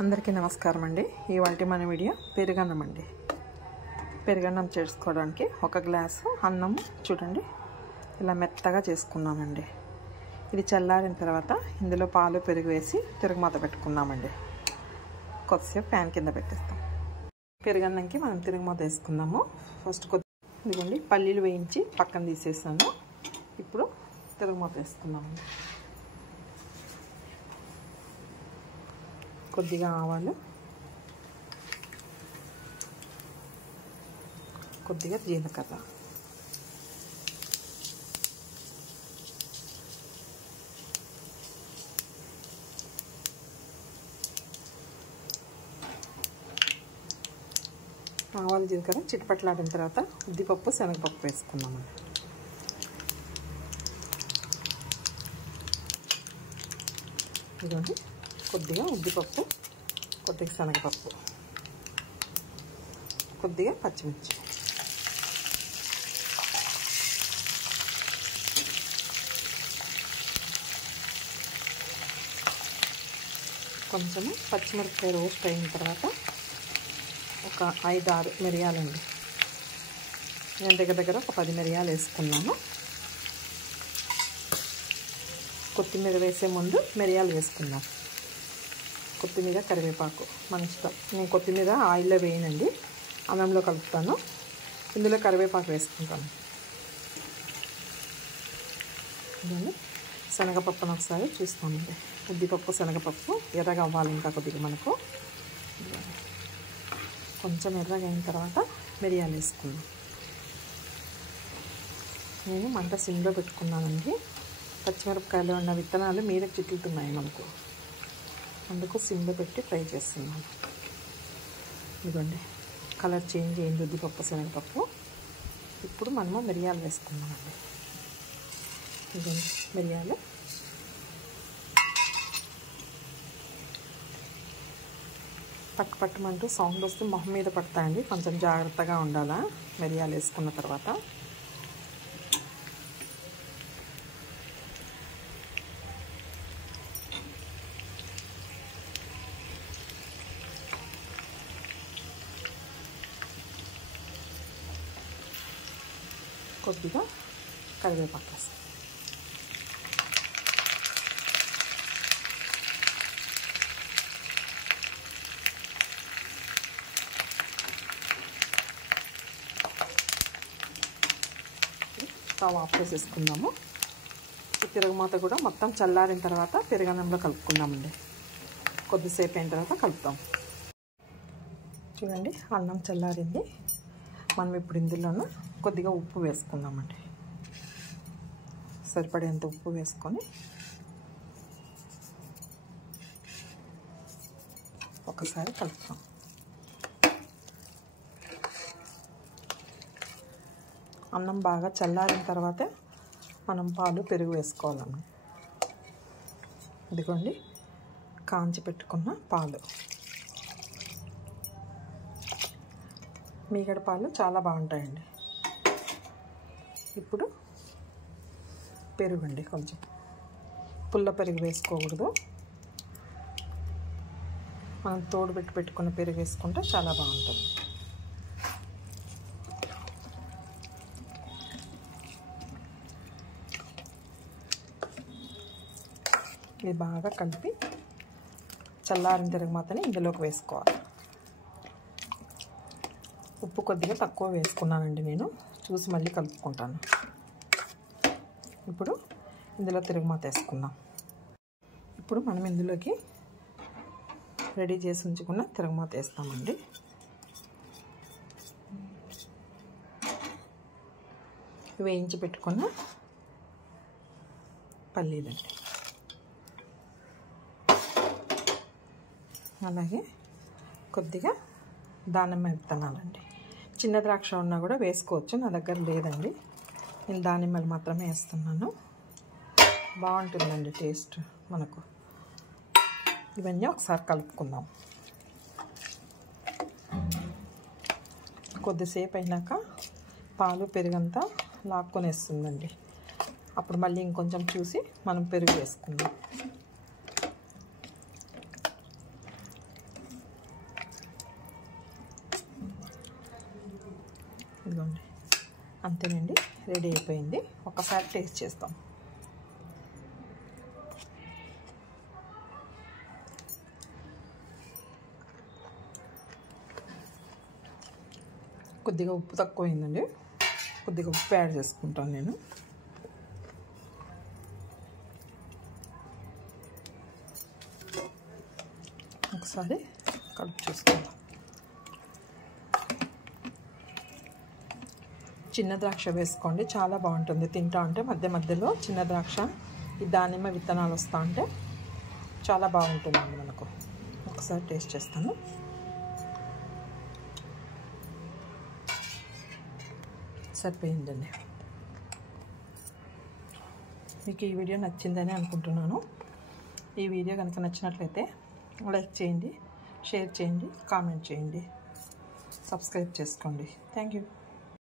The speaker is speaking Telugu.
అందరికీ నమస్కారం అండి. ఇవాల్టి మన వీడియో పెరుగన్నం అండి. పెరుగన్నం చేసుకోవడానికి ఒక గ్లాసు అన్నం చూడండి ఇలా మెత్తగా చేసుకున్నామండి. ఇది చల్లారిన తర్వాత ఇందులో పాలు పెరుగు వేసి తిరగమాత పెట్టుకున్నామండి. కొద్దిసేపు ప్యాన్ కింద పెట్టేస్తాం. పెరుగన్నంకి మనం తిరగమాత వేసుకుందాము. ఫస్ట్ ఇదిగోండి పల్లీలు వేయించి పక్కన తీసేసాను. ఇప్పుడు తిరగమాత వేసుకుందామండి. కొద్దిగా ఆవాలు, కొద్దిగా జీలకర్ర, ఆవాలు జీలకర్ర చిటపట్లాడిన తర్వాత ఉద్దిపప్పు శనగపప్పు వేసుకున్నామండి. ఇదిగోండి కొద్దిగా ఉద్దిపప్పు, కొద్దిగా శనగపప్పు, కొద్దిగా పచ్చిమిర్చి, కొంచెము పచ్చిమిరపకాయ రోస్ట్ అయిన తర్వాత ఒక 5-6 మిరియాలండి. నేను దగ్గర ఒక 10 మిరియాలు వేసుకున్నాను. కొత్తిమీర వేసే ముందు మిరియాలు వేసుకున్నాను. కొత్తిమీర కరివేపాకు మన ఇష్టం. నేను కొత్తిమీర ఆయిల్లో వేయనండి, అన్నంలో కలుపుతాను. ఇందులో కరివేపాకు వేసుకుంటాను. ఇవన్నీ శనగపప్పును ఒకసారి చూస్తామండి. ఉద్దిపప్పు శనగపప్పు ఎర్రగా అవ్వాలి ఇంకా కొద్దిగా మనకు. కొంచెం ఎర్రగా అయిన తర్వాత మిరియాలు వేసుకున్నాం. నేను మంట సిమ్లో పెట్టుకున్నానండి. పచ్చిమిరపకాయలో ఉన్న విత్తనాలు మీదకి చిట్లుతున్నాయి మనకు, అందుకు సిమ్లో పెట్టి ఫ్రై చేస్తున్నాను. ఇదిగోండి కలర్ చేంజ్ అయింది ఉద్దిపప్పు శనగపప్పు. ఇప్పుడు మనము మిరియాలు వేసుకున్నామండి. ఇదిగోండి మిరియాలు, పట్టుమంటూ సౌండ్ వస్తే మొహం మీద పడతాయండి, కొంచెం జాగ్రత్తగా ఉండాలా మిరియాలు వేసుకున్న తర్వాత. కొద్దిగా కరివేపాకు వేస్తాం. స్టవ్ ఆఫ్ చేసేసుకుందాము. ఈ తిరగమాత కూడా మొత్తం చల్లారిన తర్వాత పెరుగన్నంలో కలుపుకుందామండి. కొద్దిసేపు అయిన తర్వాత కలుపుతాం. చూడండి అన్నం చల్లారింది. మనం ఇప్పుడు ఇందులోనూ కొద్దిగా ఉప్పు వేసుకుందామండి. సరిపడేంత ఉప్పు వేసుకొని ఒకసారి కలుపుతాం. అన్నం బాగా చల్లారిన తర్వాతే మనం పాలు పెరుగు వేసుకోవాలండి. ఇదిగోండి కాంచి పెట్టుకున్న పాలు, మీగడ పాలు చాలా బాగుంటాయండి. ఇప్పుడు పెరుగు అండి, కొంచెం పుల్ల పెరుగు వేసుకోకూడదు. మనం తోడు పెట్టుకున్న పెరుగు వేసుకుంటే చాలా బాగుంటుంది. ఇది బాగా కలిపి చల్లారిన తిరగమాతని ఇందులోకి వేసుకోవాలి. ఉప్పు కొద్దిగా తక్కువ వేసుకున్నానండి నేను, చూసి మళ్ళీ కలుపుకుంటాను. ఇప్పుడు ఇందులో తిరగమాత వేసుకుందాం. ఇప్పుడు మనం ఇందులోకి రెడీ చేసి ఉంచుకున్న తిరగమాత వేస్తామండి. వేయించి పెట్టుకున్న పల్లీలండి, అలాగే కొద్దిగా దానిమ్మ విత్తనాలండి. చిన్న ద్రాక్ష ఉన్నా కూడా వేసుకోవచ్చు, నా దగ్గర లేదండి. నేను దానిమ్మలు మాత్రమే వేస్తున్నాను. బాగుంటుందండి టేస్ట్ మనకు. ఇవన్నీ ఒకసారి కలుపుకుందాం. కొద్దిసేపు అయినాక పాలు పెరుగంతా లాక్కొనేస్తుందండి. అప్పుడు మళ్ళీ ఇంకొంచెం చూసి మనం పెరుగు వేసుకుందాం. ఇదిగోండి, అంతేనండి, రెడీ అయిపోయింది. ఒకసారి టేస్ట్ చేస్తాం. కొద్దిగా ఉప్పు తక్కువైందండి, కొద్దిగా ఉప్పు యాడ్ చేసుకుంటాను నేను. ఒకసారి కలుపు చూసుకుందాం. చిన్న ద్రాక్ష వేసుకోండి, చాలా బాగుంటుంది. తింటా ఉంటే మధ్య మధ్యలో చిన్న ద్రాక్ష, ఈ దానిమ్మ విత్తనాలు వస్తూ ఉంటే చాలా బాగుంటుందండి మనకు. ఒకసారి టేస్ట్ చేస్తాను. సరిపోయిందండి. మీకు ఈ వీడియో నచ్చిందని అనుకుంటున్నాను. ఈ వీడియో కనుక నచ్చినట్లయితే లైక్ చేయండి, షేర్ చేయండి, కామెంట్ చేయండి, సబ్స్క్రైబ్ చేసుకోండి. Thank you.